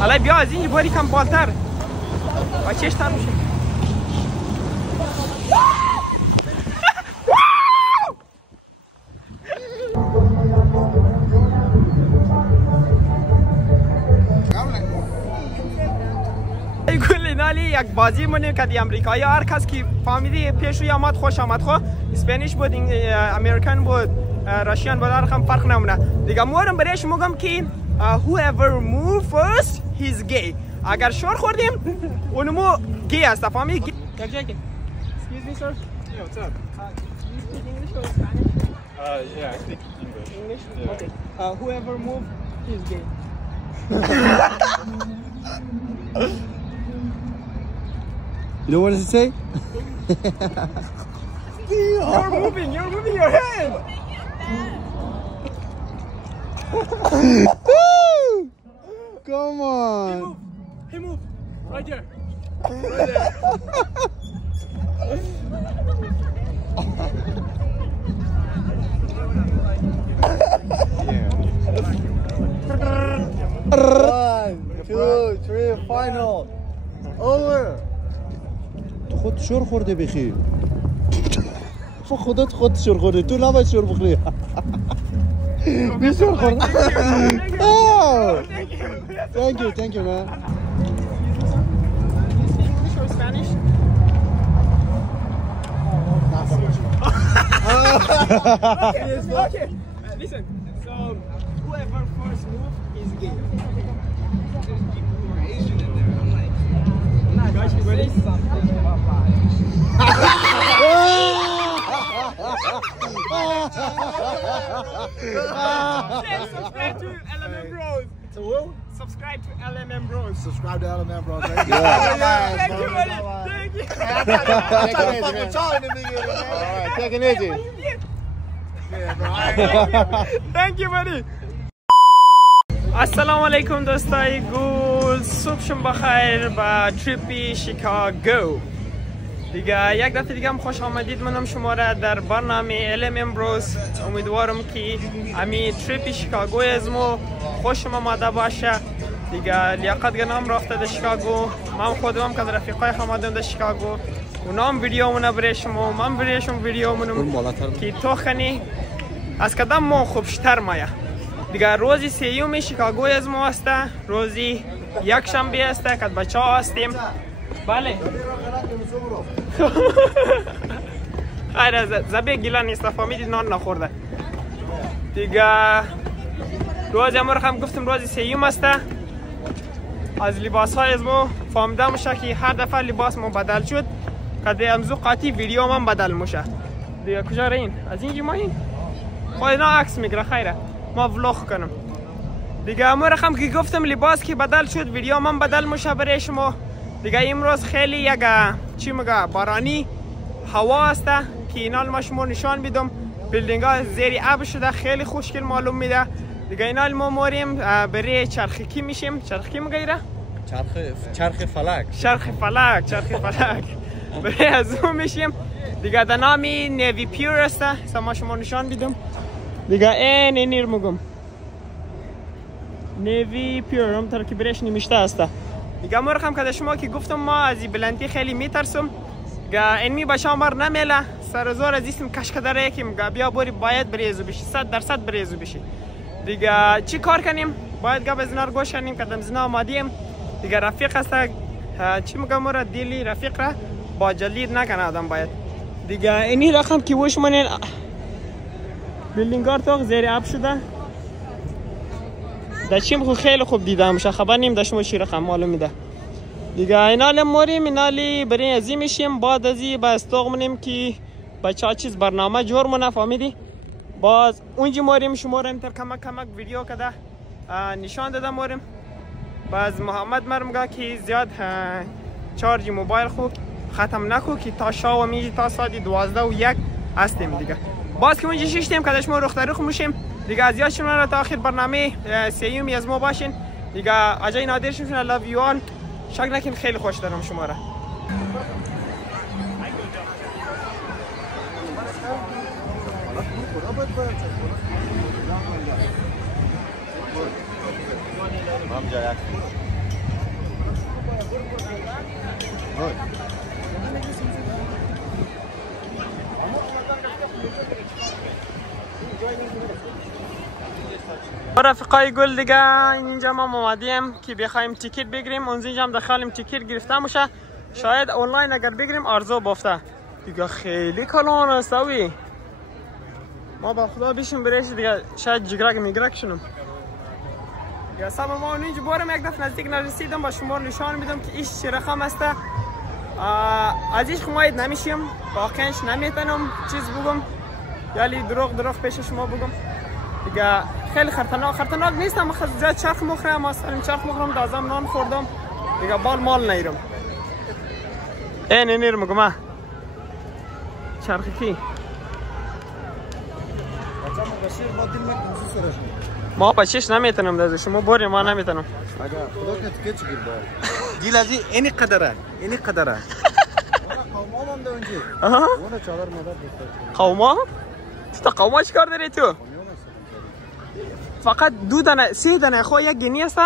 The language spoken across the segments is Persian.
حالا بیا از این باری کم بالتر و چش تر میشه. نالی یک بازی مونیم که دی امریکایی هر کس که فهمیدی پیش روی آمد خوش آمد خو اسپانیش بود امریکن بود راشیان بود هر هم فرق نمونه دیگه مورم برایش میگم که whoever move first he's gay اگر شور خوردیم اونمو گی است فهمیدی یک جایی excuse me sir yeah what's up do you speak English or Spanish yeah I speak English yeah. Okay whoever move he's gay You know what does it say? You're moving your hand. Come on. Hey move. Right there. Right there. One, two, three, final. Over. خود شور خورده بخیر خودت خود شور خورده تو نباید شور بخوری بی شور خورده thank you man English or Spanish? Okay. Listen. So whoever first move is gay. Guys, you ready? Subscribe to LMM Bros. To who? Subscribe to LMM Bros. Subscribe to LMM Bros. Thank you, buddy. Thank you. Alright, take it easy. Thank you, buddy. السلام علیکم دوستای گل صبحشون بخیر با تریپی شیکاگو دیگه یک دفعه دیگه هم خوش آمدید منم شما را در برنامه LMM Bros امیدوارم که امی تریپی شیکاگو ازمو خوشم آمده باشه دیگه لیاقت گنام رفته در شیکاگو من خودم که رفیقای آمدم در شیکاگو اونام ویدیومونه برای شما من برایشون ویدیومونم که تو خنی از کدام ما خوبشتر مایه دیگه روزی سیوم شیکاگو از ما هسته روزی یک شنبه هسته که بچه ها هستیم بله خیره زبه گیلا نیست فهمیدید نان نخورده دیگه روزی امور هم گفتم روزی سیوم هسته از لباس های از ما فهمده میشه که هر دفعه لباس ما بدل شد که دی امزو قاطی ویدیو من بدل میشه دیگه کجا رین؟ از اینجا ما این؟ خواهی نا عکس میگره خیره ما ولاغ کنم دیگه امور هم که گفتم لباس که بدل شد ویدیو من بدل میشه برای شما دیگه امروز خیلی یک چی میگه بارانی هوا هسته که اینال ما شما نشان میدم بیلدینگ ها زیر آب شده خیلی خوشگل معلوم میده دیگه اینال ما موریم برای چرخکی میشیم چرخکی میگیره چرخ فلک برای از اون میشیم دیگه در نامی نیوی پیور هسته سما شما نشان میدم دیگه این نیر مگم نیوی پیور هم تر که برش نمیشته هسته دیگه مرخم که شما که گفتم ما از این بلندی خیلی میترسم گه این می باشه امر نمیله سر زور از اسم کشک داره یکیم گه بیا بوری باید بریزو بشی 100% بریزو بشی دیگه چی کار کنیم باید گه بزنار گوش کنیم که دمزنا آمادیم دیگه رفیق هسته چی میگم مرا دیلی رفیق را با جلید نکنه آدم باید دیگه اینی رقم که وش منین بیلدینگار تو زیر آب شده داشتیم خو خیلی خوب دیدم میشه خبر نیم داشتم چی رقم معلوم میده دیگه اینال موریم اینالی برای ازی میشیم بعد ازی با استوق منیم که بچه ها چیز برنامه جور منه فهمیدی باز اونجی موریم شما را امتر کمک ویدیو کده نشان داده موریم باز محمد مرمگا که زیاد چارج موبایل خوب ختم نکو که تا شاو میجی تا ساعت 12:01 هستیم دیگه باز که اونجا شیشتیم که ما رخ تاریخ میشیم دیگه از یاد شما را تا آخر برنامه سیومی از ما باشین دیگه اجای نادر شما love you all شک نکن خیلی خوش دارم شما را رفقای گل دیگه اینجا ما اومدیم که بخوایم تیکت بگیریم. اونجا هم داخلیم تیکت گرفته میشه. شاید آنلاین اگر بگیریم ارزو بافته دیگه. خیلی کلان است اوی. ما با خدا بیشیم بریش دیگه شاید جگرک میگرک شنم دیگه. سبا ما اینجا بارم یک دفعه نزدیک نرسیدم با شما نشان میدم که ایش چی رقم است. از ایش خماید نمیشیم، واقعاش نمیتونم چیز بگم، یعنی دروغ پیش شما بگم دیگه. خیلی خطرناک نیستم. من زیاد چرخ مخورم، اصلا چرخ مخورم، دازم نان خوردم دیگه، مال نیرم. نیرم گما چرخ کی ما بچهش نمیتونم دازه شما بوری ما نمیتونم. گیل از اینی قدره قوما تو قوما چیکار داری تو؟ فقط 2 دانه 3 دانه خو یک گنی است،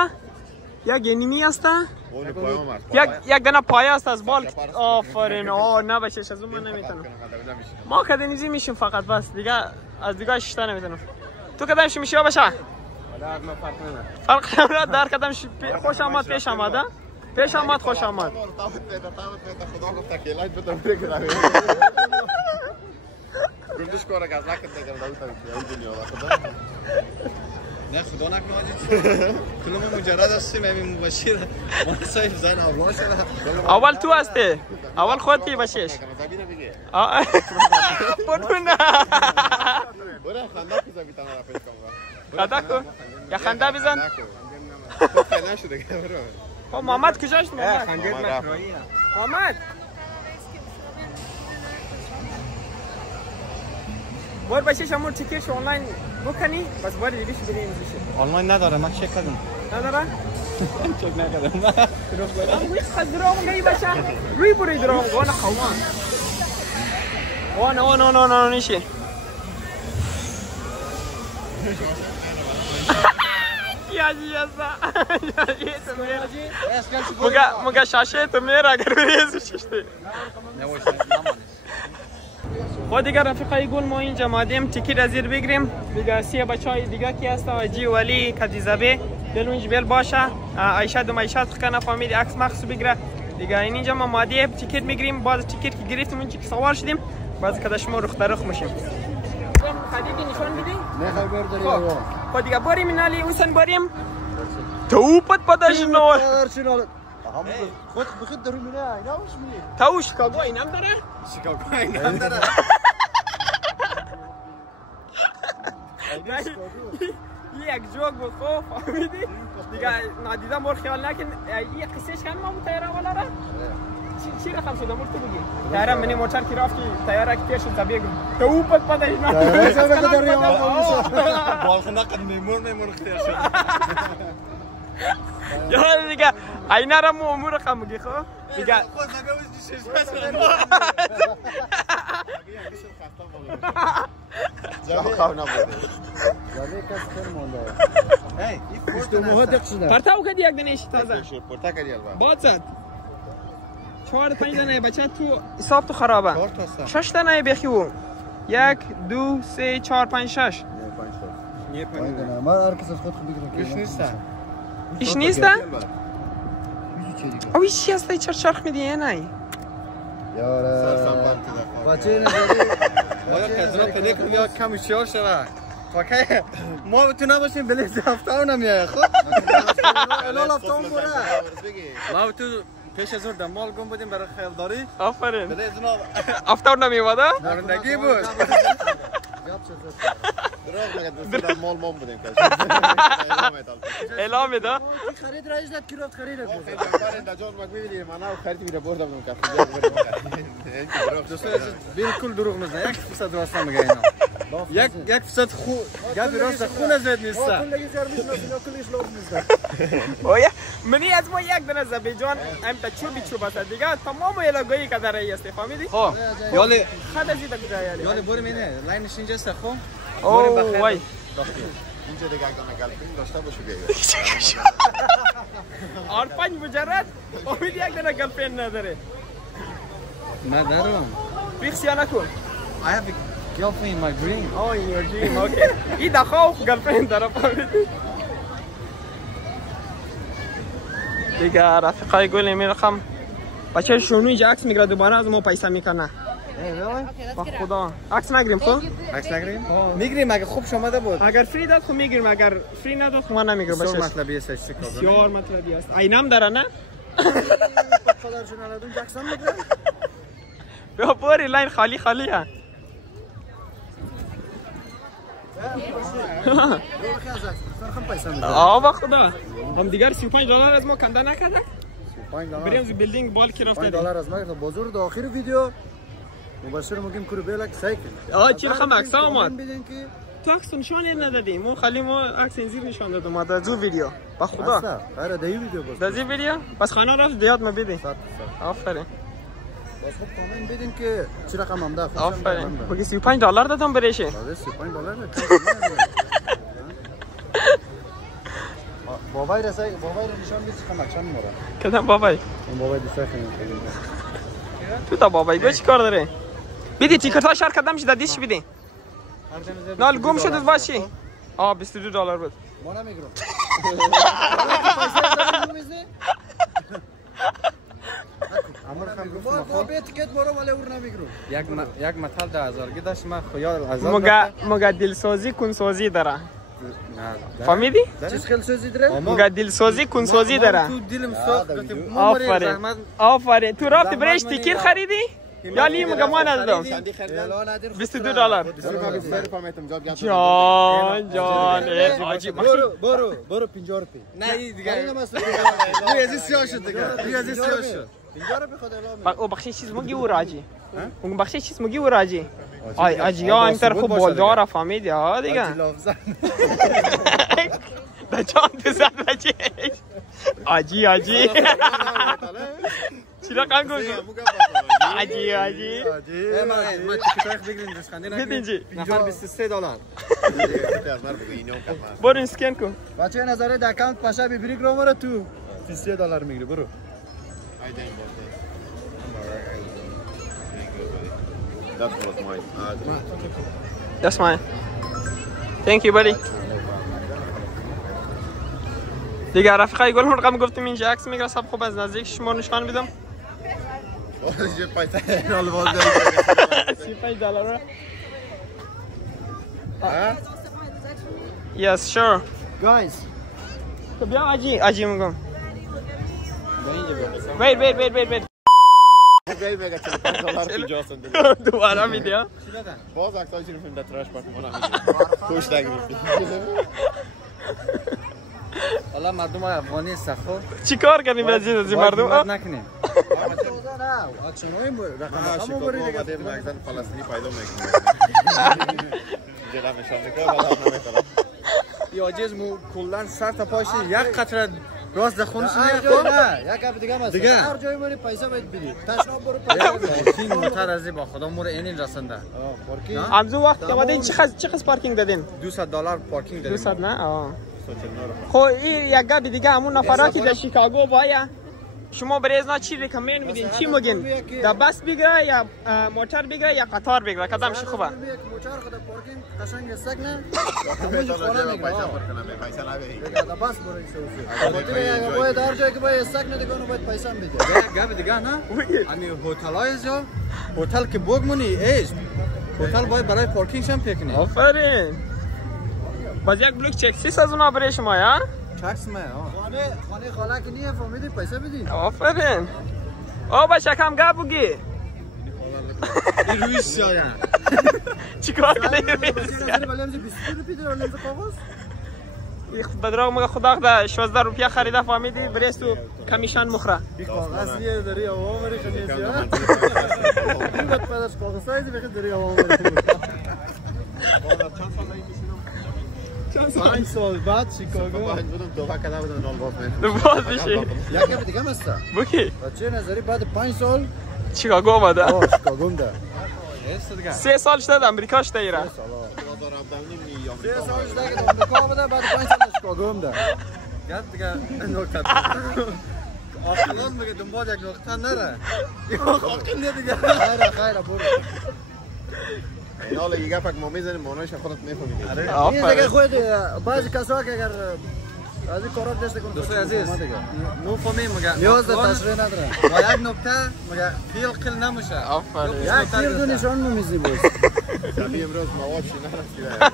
یک گنیمی است، یک دانه پایه است از بال. آفرین. نه بچهش از اون من نمیتونم. ما کدنیزی میشیم فقط بس دیگه، از دیگه شتا نمیتونم. تو کدام میشی باشه؟ فرق نمیکنه. در کدام خوش آمد پیش آمد. پیش آمد خوش آمد. خدا گفت که لایت بدم بگیرم. گفتش کارا که از لکت بگیرم داوود دنیا خدا. نه خدا نکنه. کلمه مجرد است میمیم مبشر. ما سایف زن اول شده. اول تو هستی. اول خودتی باشیش. زمینه بگی. پرتونه. برای خنده بزن بیتام را پیش کامرا. خنده کو. یا خنده بزن. خنده شده که برو. خب محمد کجاست محمد؟ خنده مشروعیه. محمد بار بچه شما تیکتش آنلاین بکنی بس بار دیگه بریم میشه. آنلاین نداره من چک کردم. نداره؟ چک نکردم. دروغ بگم. وی خدراو نگی بچه. روی بری دروغ وانا قومان. وانا نیشه. یاجی است. مگه شاشه تو میره اگر بریزی ششته. خود دیگه رفیقای گل ما اینجا مادیم تیکت از زیر بگیریم دیگه. 3 بچهای دیگه کی هست؟ آجی ولی کدیزبه بلونج بل باشه. عایشه دو معیشت کنه فامیلی عکس مخصوص بگیره دیگه. اینجا ما مادی تیکت میگیریم. باز تیکت که گرفتیم اون چی که سوار شدیم باز کدا شما رخ میشیم. خدیدی نشون بدی؟ نه خبر داری. خود دیگه بریم نالی اوسن بریم. توپت پداش نو. خود بخید درو مینه اینا وش می. تو شیکاگو اینم داره؟ شیکاگو اینم داره. یک جوک بود خوب فهمیدی؟ دیگه نادیدم بار خیال نکن. یک قصهش کنم ما تیاره والا را؟ چی رقم شده مرد تو بگی؟ تیاره منی موتر کی رفت که تیاره که تیر شد تا بگم توپت پداش نو. تیاره زمین داری بالخ نقد میمون اختیار شد. یا دیگه اینا را مو امور رقم میگی خب دیگه خود نگوش دیشش جا خواهی نبوده جاوه کس کن مانده ای پشت موها دق شده پرتاو کدی یک دنیشی تازه پرتا کدی البا باد زد 4-5 دنه بچه تو حساب تو خرابه 6 دنه بخیو 1 2 3 4 5 6 ما هر کس از خود بگیرم ایش نیسته ایش نیسته؟ او ایشی هسته چرخ میدیه نه یاره بچه نداری باید کزنا پیده کنم یا کم اشیاء شده فاکه ما بتونه باشیم بلیز هفته ها نمیه خود الان هفته هم بوده ما تو پیش از اون دمال گم بودیم برای خیلداری آفرین بلیز اونا هفته هم نمیواده؟ نارندگی بود دروغ نگد بسید مال مام بودیم اعلام میده خرید رایش داد کی رفت خرید دجال مگوی بیدیم انا خرید میره بردم دم کافی بالکل دروغ میزنه 1% راست نمیگه اینا 1% خو گپ راست خون زد نیسته اوه منی از ما یک دونه زبیجان ام تا چوب است دیگه تمام علاقه‌ای که در است فهمیدی خب یالی خدا زیاد کجا یالی بریم اینه لاینش اینجاست خب اوه وای اینجا دیگه اگه گرلفرند داشته باشه بیاید آر5 مجرد امید یک دونه گرلفرند نداره ندارم فیکس یا نکن I have a girlfriend in my dream. Oh, in your dream, okay. این دخواه گرلفرند داره فهمیدی دیگه رفیقای گل میرخم بچه شونو اینجا عکس میگیره دوباره از ما پیسه میکنه با خدا عکس نگیریم خب؟ عکس نگیریم؟ میگیریم اگه خوب شماده بود اگر فری داد خب میگیریم اگر فری نداد خب ما نمیگیریم بسیار مطلبی است بسیار مطلبی است اینم داره نه؟ خدارشون علادون عکس هم میگیرم بیا بوری لاین خالی خالی ها با خدا هم دیگر $35 از ما کنده نکرده؟ بریم از بیلدینگ بال کی رفته $5 از ما بازور در آخر ویدیو مباشر میگیم کرو بیلک سایکل چی رقم عکس آمد تو عکس نشون ندادیم مو خالی ما عکس اینجوری نشون دادم ما در دو ویدیو با خدا آره در ویدیو باز در ویدیو بس خانه رفت دیاد ما بدین آفرین بس خب کامنت بدین که چی رقم هم ده آفرین بگی $35 دادم بریشه $35 بابای رسای بابای نشان میده چقدر چند مورا کدام بابای اون بابای دیسه خیلی تو تا بابای گوش کار داره بیدی تیکت ها شهر کدام شده دیش بیدی نال گم شد از باشی $22 بود ما نمیگرم امر خم گفت ما به تیکت برو ولی اور نمیگرم یک مطلب در هزارگی داشت من خیال هزار مگه دلسازی کنسازی داره فهمیدی؟ چیز خیلی سازی داره؟ مگه دلسازی کنسازی داره تو دلم سوخت آفرین تو رفتی برش تیکیر خریدی؟ یا لی مگه ما ندادم $22 جان عجیب برو 50 روپیه نه دیگه روی ازی سیاه شد دیگه روی ازی سیاه شد 50 روپیه خود اعلام او بخشی چیز مگی او راجی اون بخشی چیز مگی او راجی آی اجیا انتر خوب بالدار فهمیدی ها دیگه دا جان تو زد بچه آجی چی رقم گفت آجی ما تیکتایخ بگیرین دستخنده نکنیم نفر $23 برو اسکن کن بچه نظره در اکاونت پاشا ببری گرام رو تو $23 میگیری برو That's mine. Thank you buddy. دیگه رفیقای گل رقم گفتیم اینجا عکس میگیره سب خوب از نزدیک شما نشان میدم. $35. Yes, sure. Guys. تو بیا آجی میگم. Wait. دوباره میدیا باز عکسای چیزی فیلم دتراش پارت خوش نگرفتی حالا مردم افغانی سخو چیکار کردیم از این مردم نکنیم چونویم رقم بری دیگه مگزن فلسطینی پیدا میکنه جلو نشانه بالا نمیکنه یا جسم کلا سر تا پاش یک قطره راست دخونش نه یک اپ دیگه است هر جای مری پیسه باید بدی تشنا برو پیسه این موتر از با خدا مور این رسنده پارکینگ امزو وقت که اومدین چقدر پارکینگ دادین $200 پارکینگ دادیم 200 نه خب این یک گپ دیگه همون نفرا که در شیکاگو بایا شما برای ازنا چی ریکامند میدین چی میگین در بس بگیره یا موتور بگیره یا قطار بگیره کدامش خوبه موتور خود پارکینگ قشنگ است نه پیسه نبری در بس برای سوسی باید هر جایی که باید استک ندگه اونو باید پیسه بده یک گپ دیگه نه یعنی هتل های جو هتل که بگمونی ایش هتل باید برای پارکینگ هم پکنی آفرین باز یک بلوک چکسیس از اونا برای شما یا چکس ما خانه خاله که نیه فهمیدی پیسه بدی آفرین او با شکم گپ بگی این رویش شاید چیکار کنی بدراغ مگه خدا خدا $16 خریده فهمیدی بریز تو کمیشن مخره اصلیه داری آوامری خمیزی ها این بات پدرش کاغذ سایزی بخید داری آوامری خمیزی 5 سال بعد شیکاگو بودم دوباره کده بودم نال باز میشه یک گپ دیگه مسته بکی بچه نظری بعد 5 سال شیکاگو آمده شیکاگو ده است دیگه 3 سال شده در امریکا شده ایره 3 سال شده که آمریکا بوده بعد 5 سال شیکاگو هم ده گفت دیگه نکته آقلان میگه دنبال یک نقطه نره آقل دیگه خیره برو این حالا یه گفت ما میزنیم مانایش خودت میفهمید این دیگه خود بعضی کسا که اگر از این کارات دست کنه دوستای عزیز مو فهمیم میگه نیاز به تشریح نداره با یک نکته میگه فیل قل نمیشه یک فیل دو نشان میمیزی باز سبی امروز مواد شی نرسیده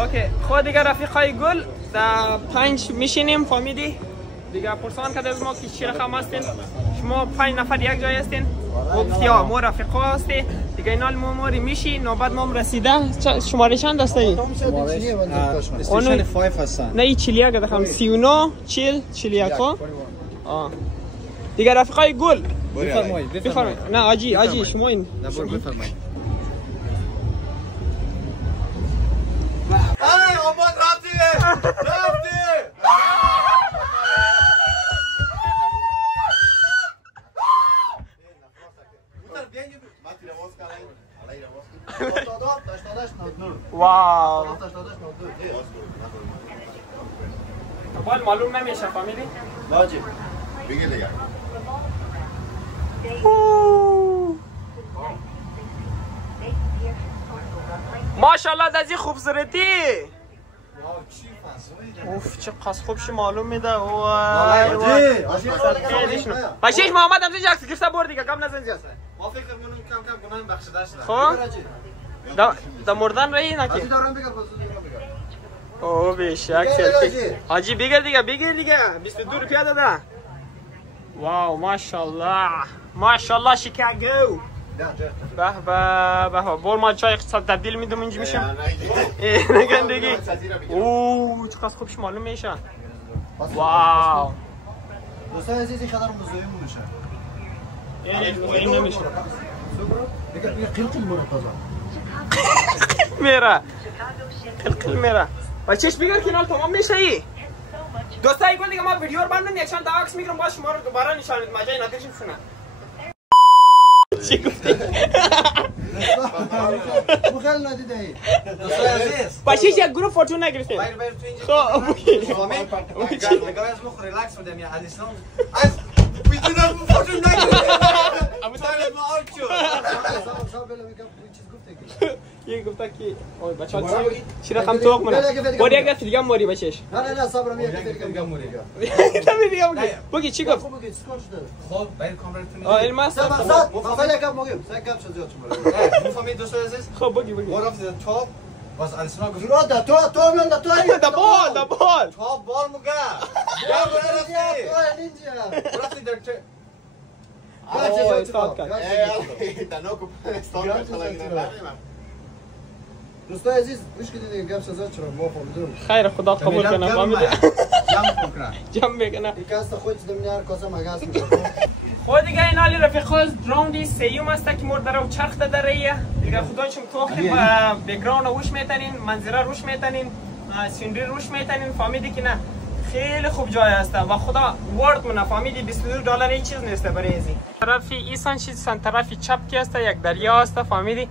اوکی خود دیگه رفیقای گل در 5 میشینیم فهمیدی دیگه پرسان کرده از ما که چی رقم هستین شما 5 نفر یک جای هستین گفتی ها ما رفیقا هستی دیگه اینال موری میشی نوبت ما رسیده شماره چند هسته ای؟ استیشن 5 هستن نه این 41 دخم 39 40 41 دیگه رفیقای گل بفرمایید نه آجی شما این بفرمایید ای آماد رفتی واو باید معلوم نمیشه فهمیدی؟ واجب بگیر دیگه ماشاءالله دازی خوبصورتی اوف چه قص خوبش معلوم میده وای باشیش محمد امزی جاکس گرفته برد دیگه کم نزن جاست ما فکر کنیم کم کم گناه بخشیده شده خب دا مردن رایی نکی او بیشک سلفی حاجی بگیر دیگه 22 روپیه داده واو ماشاءالله شیکاگو به بول ما چای اقتصاد تبدیل میدم اینجا میشم نگن دیگه اوه چقدر خوبش معلوم میشه واو دوستان عزیزی خدار مزایم میشه این نمیشه دیگه قلقل مرتضی میره قلقل میره بچهش بگیر کنال تمام میشه ای دوستای گل دیگه ما ویدیو رو بندم یک چند تا عکس میگیرم باز شما رو دوباره نشانید مجای نداشتیم شونه چی گفتی؟ مخیل ندیده ای دوستای عزیز بچهش یک گروه فوتو نگرفتیم باید تو اینجا خب اوکی نگاه از مخ ریلکس بودم یا عزیز نام از بیدونم فوتو نگرفتیم ابو طالب ما آوت شد صاحب بله میگم چیز گفته یه گفته که اوه بچه ها چی رقم توق منه باری یک دفت دیگه هم موری بچهش نه صبرم یک دفت دیگه موری تمی دیگه بگی چی گفت؟ خب باید کامرتون علم است مفاهل یکم مگیم سکم شد زیاد شما مفهمید دوستای عزیز خب بگی what of the top was Arsenal گفت نه تو میون تو دا بال top ball مگه یا رفتی نینجا رفتی در دوستای عزیز گوش کنید دیگه گپ سازا چرا ما فهمیدیم خیر خدا قبول کنه فهمیدی جمع بکنه یک است خودت دمیار کاسه مگاس میشه خود دیگه این حالی رفیقاز راوندی سیوم است که مرد رو چرخ داده رایه دیگه خدایشون توخی بگراند روش میتنین منظره روش میتنین سینری روش میتنین فهمیدی که نه خیلی خوب جای است و خدا ورد منه فهمیدی $22 این چیز نیست برای ازی طرفی ایسان چیزن طرفی چپ کی است یک دریا است فهمیدی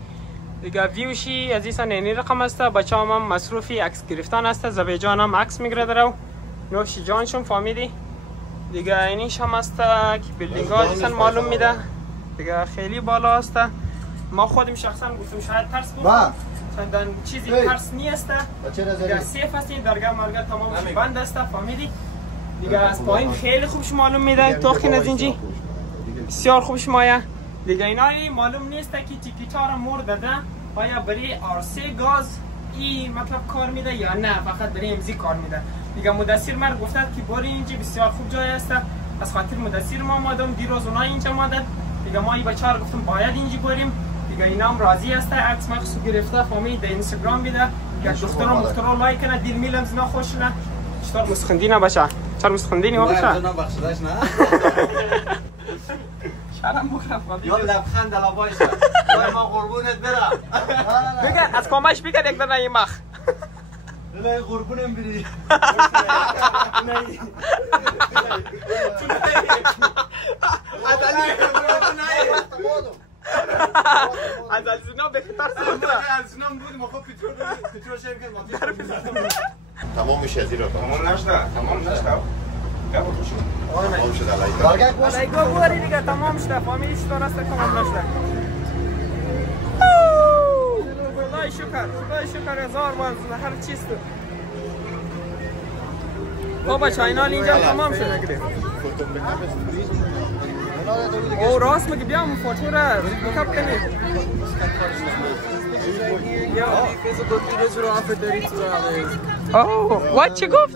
دیگه ویوشی از ایسان اینی رقم است بچه هم مصروفی عکس گرفتن است زبی جان هم عکس میگیره درو نوشی جانشون فهمیدی دیگه اینیش هم است که بیلدینگ ها ایسان معلوم میده دیگه خیلی بالا است ما خودم شخصا گفتم شاید ترس بود چندان چیزی ترس نیست دیگه سیف است این درگاه مرگاه تمامش بند است فهمیدی دیگه از پایین خیلی خوبش معلوم میده توخین از اینجی بسیار خوبش مایه دیگه اینایی معلوم نیست که تیکیت ها را مورد داده آیا برای آرسه گاز ای مطلب کار میده یا نه فقط برای امزی کار میده دیگه مدثر مرد گفتد که باری اینجا بسیار خوب جای است از خاطر مدثر ما آمدم دیروز اونای اینجا آمدن دیگه ما ای بچه ها گفتم باید اینجا بریم دیگه اینا هم راضی است عکس مخصوص گرفته فهمید در اینستاگرام بیده یک دختر لایک کنه دل میلم زنا خوش نه چطور مسخندینه بچه چرا مسخندینی ها بچه نه بخشداش نه شرم بخرم یا لبخند دلابایش ما قربونت برم بگن از کامش بگن یک دنه مخ نه قربونم بری از الزنا بهتر ساخته الزنا بود ما خب پیترو شیم که تمام میشه زیرا تمام نشده تمام شد علیکم بوری دیگه تمام شده فامیلیش درسته تمام نشده خدای شکر هزار بار هر چیز تو بابا چاینال اینجا تمام شده او راست میگه بیام فوتو را میکاپ کنی اوه what چی گفت؟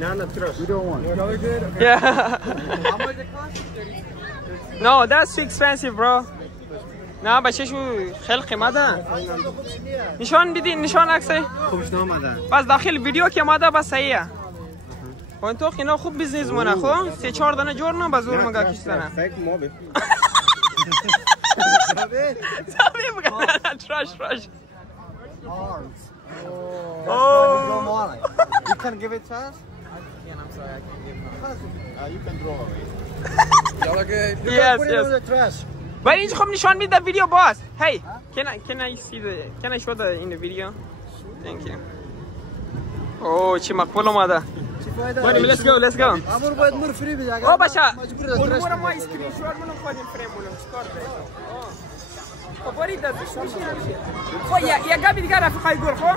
نه تراش we don't want yeah no that's too expensive bro نه بچه شو خیلی قیمته نشان بدین نشان عکسه خوبش نامدن بس داخل ویدیو که ماده بس صحیحه اون تو اینا خوب بیزنس مونه خب 3-4 دانه جور نه بازور مگه کشتنه فکر ما به زابی مگه تراش oh you can give it fast I'm sorry I can't give it you can draw yes ولی اینجا خب نشان میده ویدیو باز hey can I show in the video thank you oh چی مقبول اومده let's go امور باید مور فری بده او باشه اون ما اسکرین شات منو خودم فریم بولم چیکار کنم خبری دادش میشه خب یا گابی دیگه رفیقای گل خب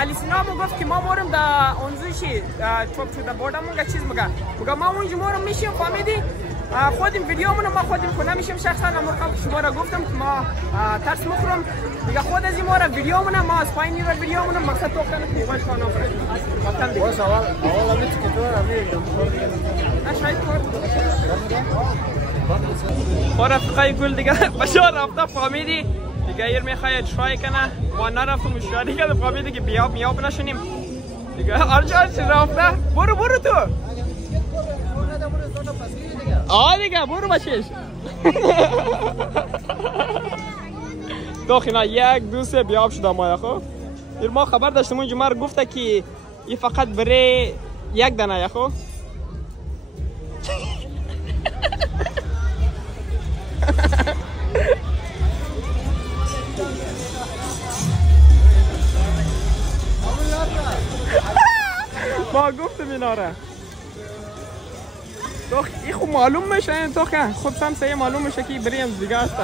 علی سینا مو گفت که ما مورم دا اونزوشی چوب شده بردمون چیز میگه ما اونجا مورم میشیم فهمیدی خودم ویدیومونو ما خودم کنه میشیم شخصا امر شما را گفتم که ما ترس مخرم دیگه خود از این ما را ویدیومونو ما از پایین میره ویدیومونو مقصد تو کنه که موبایل کانو فرست باز اول میت که تو رفیقای گل دیگه بشار رفته فهمیدی دیگه ایر میخواد ترای کنه ما نرفتم مشاهده کرد فهمیدی که بیاب نشونیم دیگه ارجع رفته برو تو دیگه برو بچهش داخل یک دو سه بیاب شده ما خب ما خبر داشتم اونجا مر گفته که این فقط برای یک دانه خب ما گفتم اینا را تو این خوب معلوم میشه تو که خود سم سه معلوم میشه که بریم دیگه است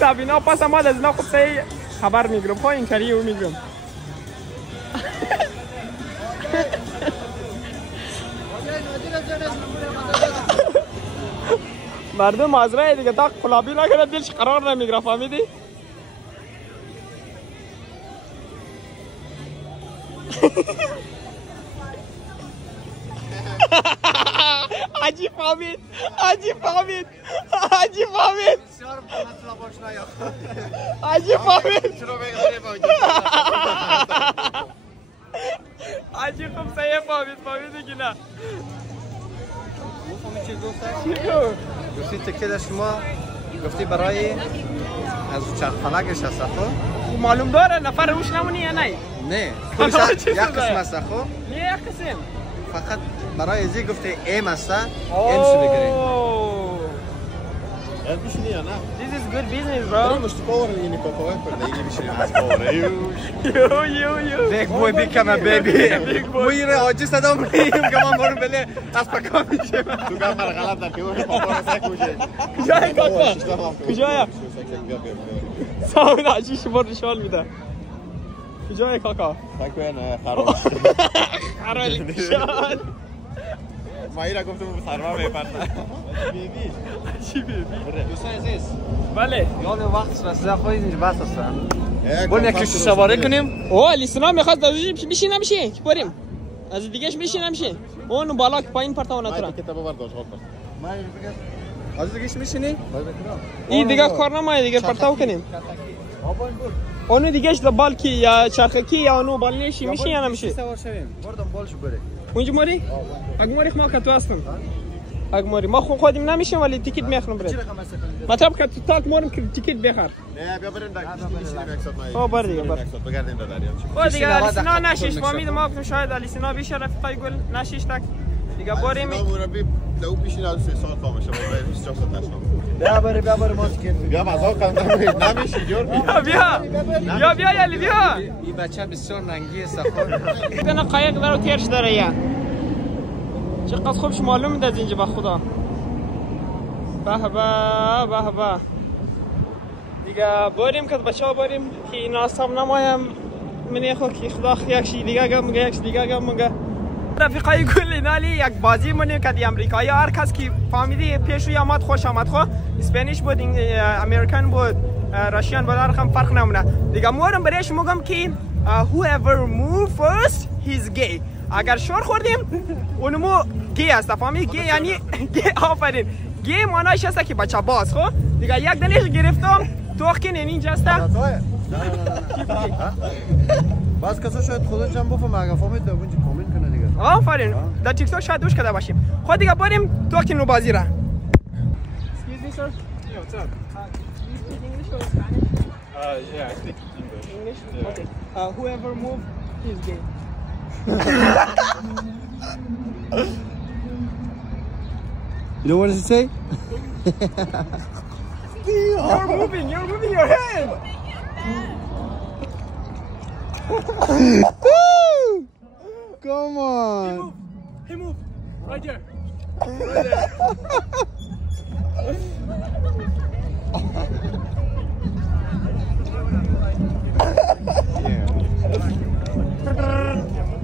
سابینا پس ما از اینا خوب سه خبر میگیرم خب این کاری او میگیرم مردم مازرعه دیگه تا قلابی نکنه دلش قرار نمیگیره فهمیدی عجیب فهمید عجیب فهمید عجیب خوب سایه فهمید که نه گفتی تکه داشت ما گفتی برای از چرخ فلکش هست خب معلوم داره نفر روش نمونی یا نه نه خودش یک قسم است خب نه یک قسم فقط برای ازی گفته ایم است این شو بگیرین Ez bishini ya na. This is good business, bro. Mos power ini power per dai bishini az power. Yo. Big boy become a baby. Moire عاجز صدام میگم که ما برو بله از پکا میشه. Tu kamera غلط داری و power سکوشه. کجای کاکا؟ کجای؟ ساونا چیش برد شال میده. کجای کاکا؟ فکر خراب. شال. مایرا گفتم سرما میپرسه. بیبی. چی بیبی؟ دوستان عزیز. بله. یاد وقت رسیده خواهید اینجا بس هستن. بریم یک کشتی سواری کنیم. اوه لیسنا میخواد میشی نمیشی؟ بریم. از دیگهش میشی نمیشی؟ اون بالا پایین پرتاو نتره. کتابو برداشت خود بس. از دیگهش میشینی؟ این دیگه کار نمایه دیگه پرتاو کنیم. اونو دیگهش بال کی یا چرخکی یا اونو بال نشی میشی یا نمیشی؟ سوار شویم. بردم بالشو بره. اونجا ماری؟ اگه ماری ما کتو هستم. اگماری ما خودیم نمیشیم ولی تیکت میخرم برات مطلب که تو تاک مورم که تیکت بخر نه بیا بریم دکتر خب بر دیگه بر بگردیم به دریا خب دیگه علیسینا نشیش فهمید ما گفتم شاید علیسینا بیشه رفیقای گل نشیش تک دیگه بریم مربی لو پیشین از 3 سال کامشه بریم 24 ساعت نشم بیا بریم ما سکت بیا مزاق کنم نمیشه جور بیا یلی بیا این بچه بسیار ننگی سفر اینا قایق داره تیرش داره یا چقدر خوبش معلوم میده از اینجا به خدا به دیگه بریم که بچه ها بریم که اینا سام نمایم منی خود که خدا یک شی دیگه گم میگه یک شی دیگه گم میگه رفیقای گل نالی یک بازی مونیم که دی امریکایی هر کس که فهمیدی پیش روی آمد خوش آمد خو اسپانیش بود امریکن بود راشیان بود هر هم فرق نمونه دیگه مورم برایش میگم که whoever move first he's gay اگر شور خوردیم اونمو گی است فهمی گی یعنی گی آفرین گی معنیش است که بچه باز خب دیگه یک دنیش گرفتم تو که اینجا است باز کسا شاید خودش هم بفهم اگه فهمید در اونجا کامنت کنه دیگه آفرین در تیک توک شاید دوش کرده باشیم خب دیگه بریم تو که نو بازی را Excuse me sir? Yeah, what's up? Do you speak English or Spanish? Yeah, I speak English? Yeah. Okay. Whoever move is gay. You know what does it say? You're moving your head. Come on. He moved. Right there.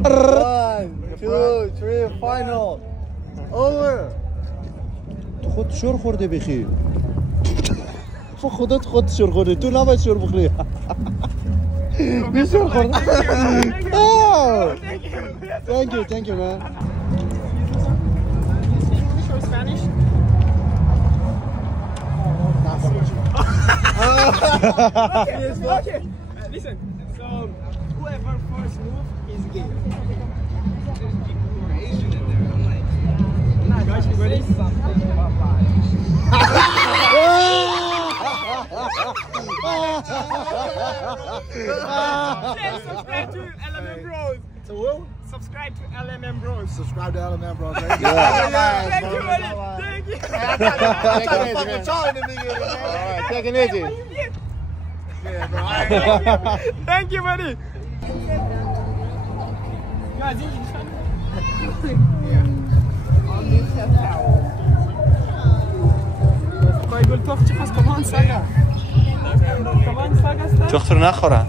One, two, three, final. Over. خود شور خورده بخیر. خودت خود شور خورده تو نباید شور بخوری. بیشتر خورده. Thank you man. English or Spanish? Okay. Listen. So whoever first move is gay. Guys, you ready? Subscribe to LMM Bros. So who? Subscribe to LMM Bros. Subscribe to LMM Bros. Thank you, buddy. Thank you. Take it easy. Thank you, buddy. Guys, يقول توخ تخص كمان ساقة كمان ساقة است دختر نخوره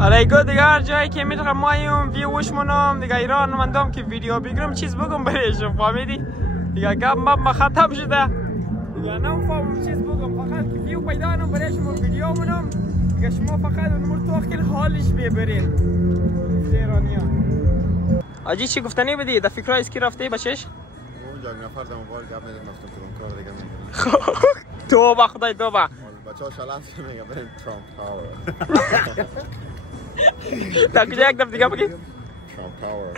علیکم دیگه هر جایی که میتونم مایم ویوش منم دیگه ایران مندم که ویدیو بگیرم چیز بگم برایش فهمیدی دیگه گپ ما ختم شده دیگه نمیفهمم چیز بگم فقط که ویو پیدا کنم برای شما ویدیو منم دیگه شما فقط اون تو خیلی حالش ببرین ایرانیا آجی چی گفتنی بدی در فکرای اسکی رفته بچش اونجا نفر دم بار گپ میدم رفتم تورنتو دیگه میگم توبه خدای توبه بچه‌ها شلنگ میگم بریم ترامپ تاور تا کجا یک دفعه دیگه بگی ترامپ تاور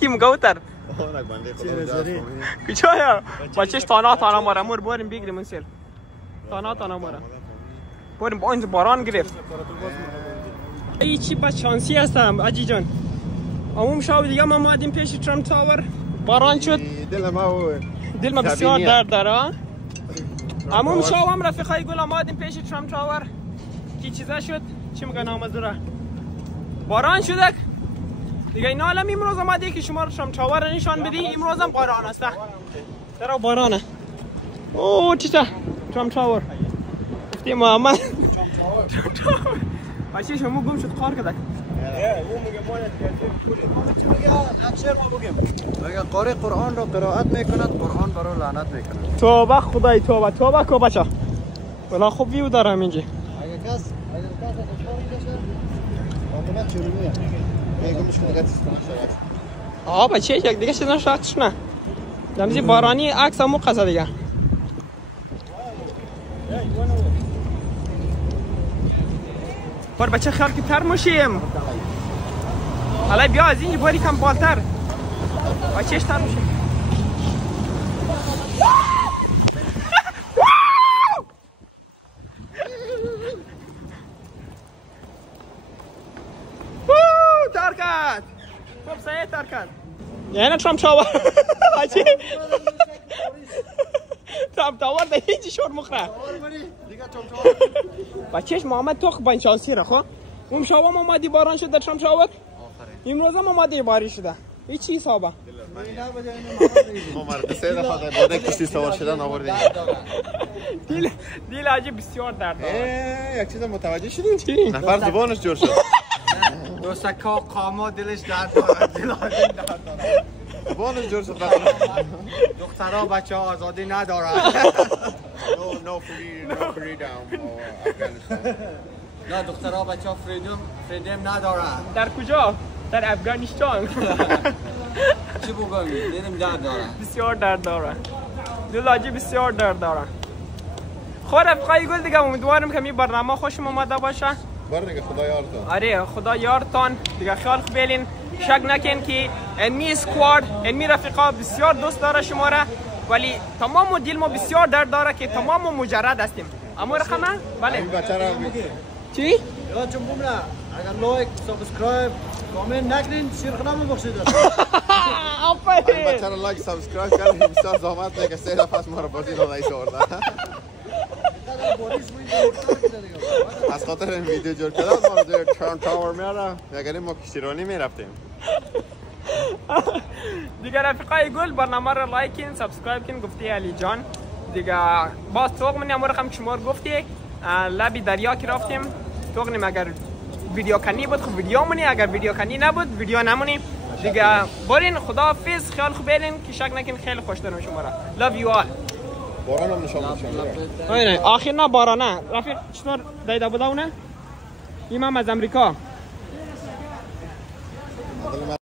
کی مگوتر اونک بنده خدا کجا یا بچش تانا ماره مور بریم بگیریم اون سر تانا ماره بریم با این باران گرفت ای چی با شانسی هستم آجی جان عموم شب دیگه ما اومدیم پیش ترامپ تاور باران شد دل ما بسیار درد داره عموم شب هم رفیقای گل اومدیم پیش ترامپ تاور کی چیزا شد چی میگن آمدوره باران شدک دیگه اینا الان امروز اومده که شما ترامپ تاور نشان بدی امروز هم باران است درو بارانه اوه چیتا ترامپ تاور گفتی محمد بچه شما گم شد کار کردک اگر قاری قرآن را قرائت میکند قرآن برای لعنت میکند توبه خدای توبه کو بچه ولی خوب ویو دارم اینجا اگر کس دشوار میشه عاقبت چرونیه میگم مشکل دیگه آه بچه یک دیگه چیزا شاکش نه رمزی بارانی عکس همو قصه دیگه. بار بچه خیال که تر موشیم. حالا بیا از این باری کم بالتر. بچهش تر موشیم. ترکت خب سایه ترکت یعنی ترامپ شاور بچه ترامپ تاور ده هیچی شور مخره بچهش محمد تو با این شانسی را خب اون شاور محمدی باران شد در ترامپ شاور امروز هم محمدی باری شده هیچی حسابه محمد سه دفعه در باده کشتی سوار شدن آوردیم دیل عجیب بسیار درد داره یک چیز متوجه شدیم نفر زبانش جور شد دوستکا قاما دلش درد دارد دل آدم درد دارد زبانش جور شد دخترها بچه ها آزادی ندارد no freedom نه دخترها بچه ها فریدم ندارد در کجا؟ در افغانستان چی بگم؟ دیدم درد دارد بسیار درد داره دل عجیب بسیار درد داره خب رفقای گل دیگه امیدوارم که این برنامه خوشم اومده باشه دیگه خدا یارتان آره خدا یارتان دیگه خیال خوب بیلین شک نکن که انمی سکواد انمی رفیقا بسیار دوست داره شما را ولی تمام دل ما بسیار درد داره که تمام مجرد هستیم اما رقمه بله این بچه را چی یا چون بومنا اگر لایک سابسکرایب کامنت نکنین شیر خدامو بخشید آفرین بچه را لایک سابسکرایب کردیم بسیار زحمت نه که 3 دفعه ما رو بازی رو نیست آورده از خاطر این ویدیو جور کردن ما رو در تران تاور میاره اگر ما کشتیرانی میرفتیم دیگه رفیقای گل برنامه رو لایک کن سابسکرایب کن گفتی علی جان دیگه باز توق منی امور رقم شما رو گفتی لبی دریا که رفتیم توق نیم اگر ویدیو کنی بود خب ویدیو منی اگر ویدیو کنی نبود ویدیو نمونی دیگه برین خداحافظ خیال خوب برین که شک نکن خیلی خوش دارم شما را love you all باران هم نشان نه آخر نه بارانه رفیق چطور دیده بوده اونه؟ این هم از امریکا